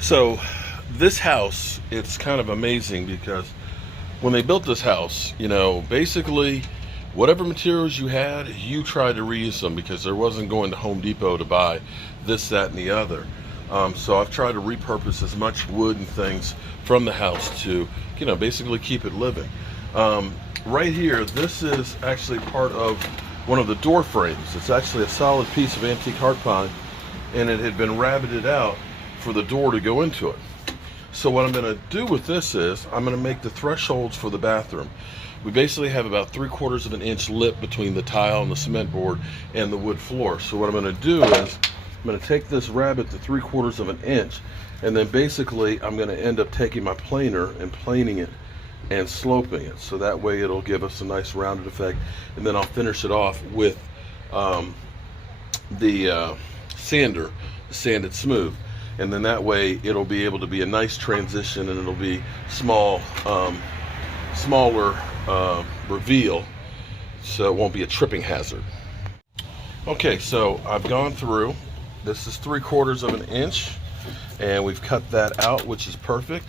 So this house, it's kind of amazing because when they built this house, basically whatever materials you had, you tried to reuse them because there wasn't going to Home Depot to buy this, that, and the other. So I've tried to repurpose as much wood and things from the house to, basically keep it living. Right here, this is actually part of one of the door frames. It's actually a solid piece of antique heart pine, and it had been rabbited out for the door to go into it. So what I'm going to do with this is I'm going to make the thresholds for the bathroom. We basically have about 3/4 of an inch lip between the tile and the cement board and the wood floor. So what I'm going to do is I'm going to take this rabbet to 3/4 of an inch, and then basically I'm going to end up taking my planer and planing it and sloping it, so that way it'll give us a nice rounded effect. And then I'll finish it off with the sander, sand it smooth, and then that way it'll be able to be a nice transition, and it'll be smaller reveal, so it won't be a tripping hazard. Okay, so I've gone through, this is 3/4 of an inch, and we've cut that out, which is perfect.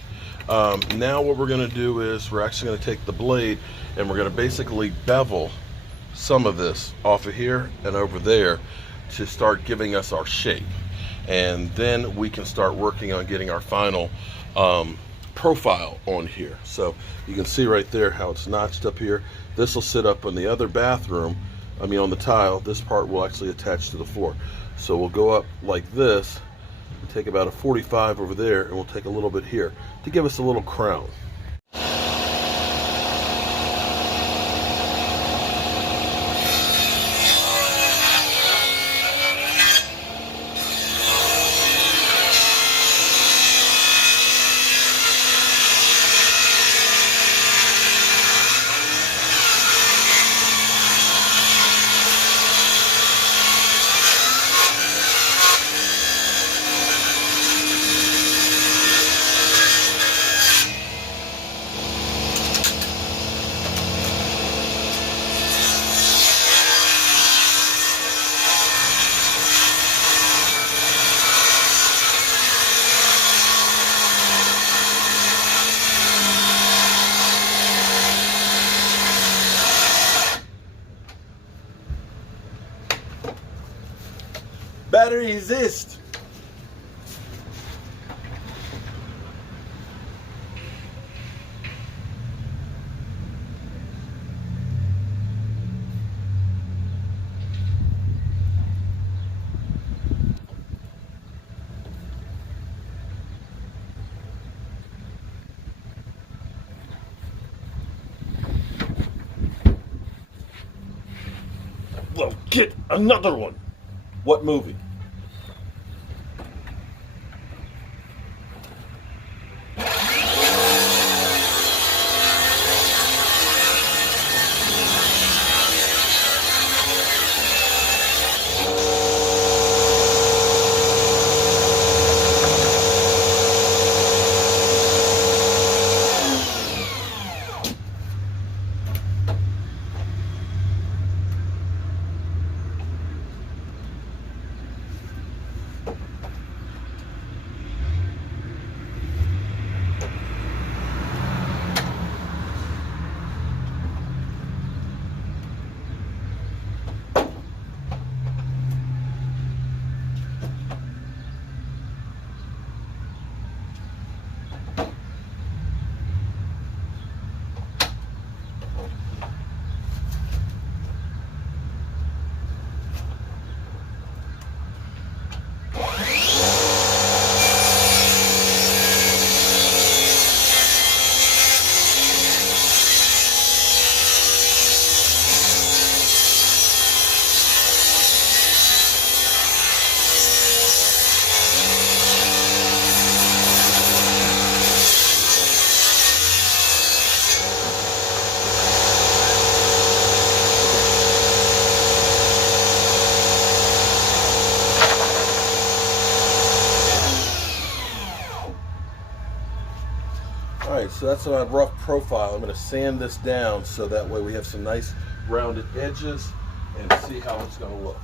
Now what we're going to do is we're actually going to take the blade and we're going to basically bevel some of this off of here and over there to start giving us our shape, and then we can start working on getting our final profile on here. So you can see right there how it's notched up here. This will sit up on the other bathroom, on the tile. This part will actually attach to the floor. So we'll go up like this, take about a 45 over there, and we'll take a little bit here to give us a little crown. Battery resist. Well, get another one. What movie? Alright, so that's my rough profile. I'm going to sand this down so that way we have some nice rounded edges and see how it's going to look.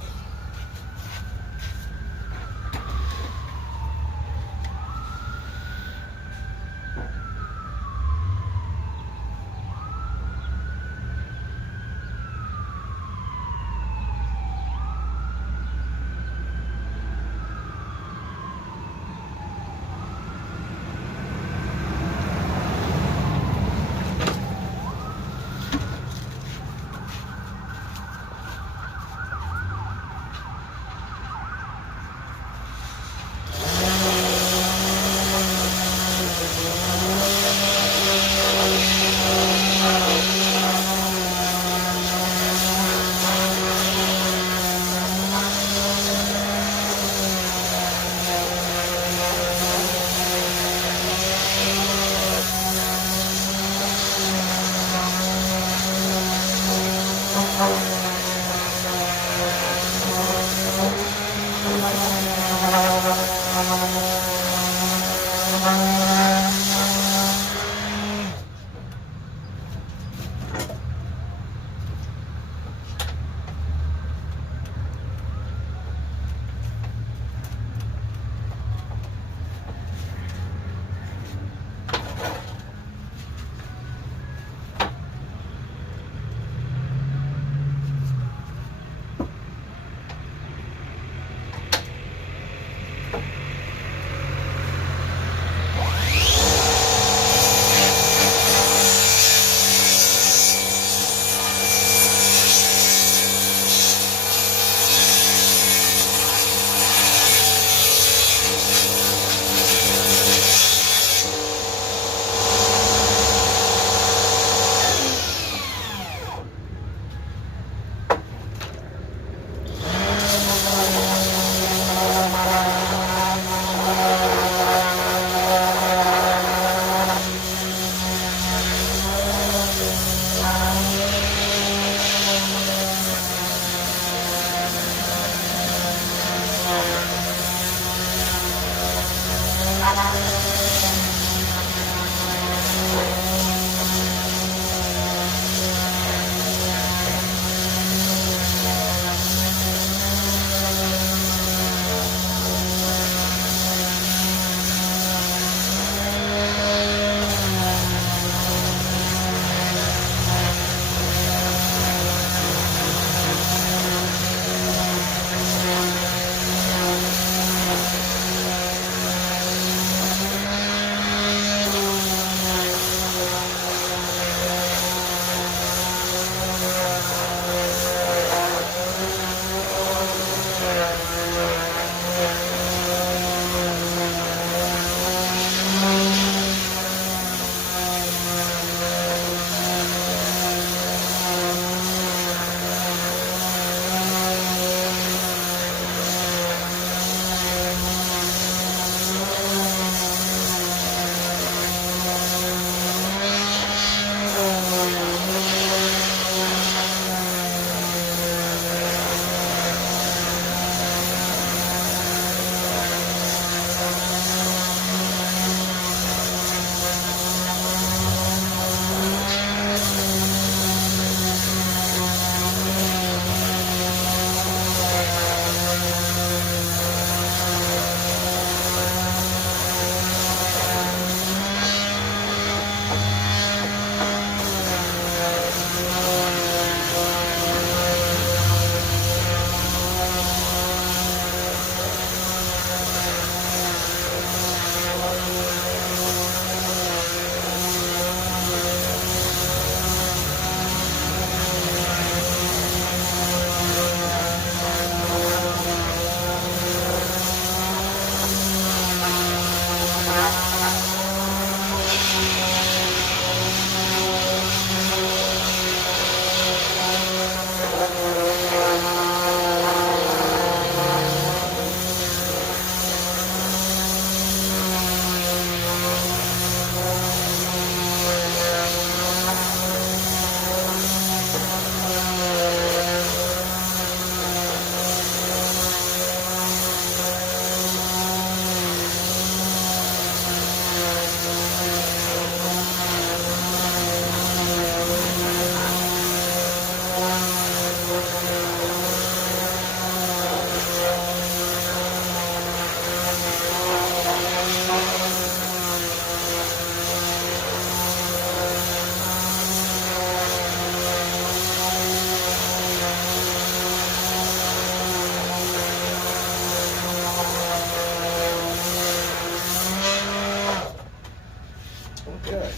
Okay,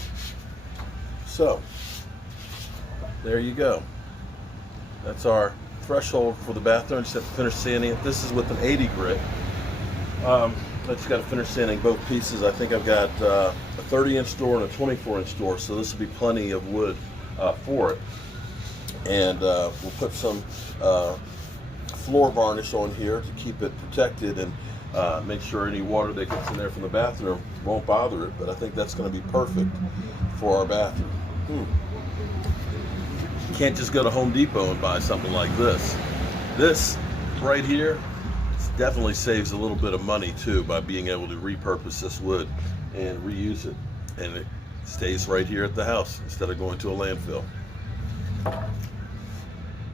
so there you go. That's our threshold for the bathroom. Just have to finish sanding it. This is with an 80 grit. I just got to finish sanding both pieces. I think I've got a 30-inch door and a 24-inch door, so this will be plenty of wood for it. And we'll put some floor varnish on here to keep it protected and make sure any water that gets in there from the bathroom won't bother it. But I think that's going to be perfect for our bathroom. You can't just go to Home Depot and buy something like this. This right here, it's definitely saves a little bit of money too by being able to repurpose this wood and reuse it, and it stays right here at the house instead of going to a landfill.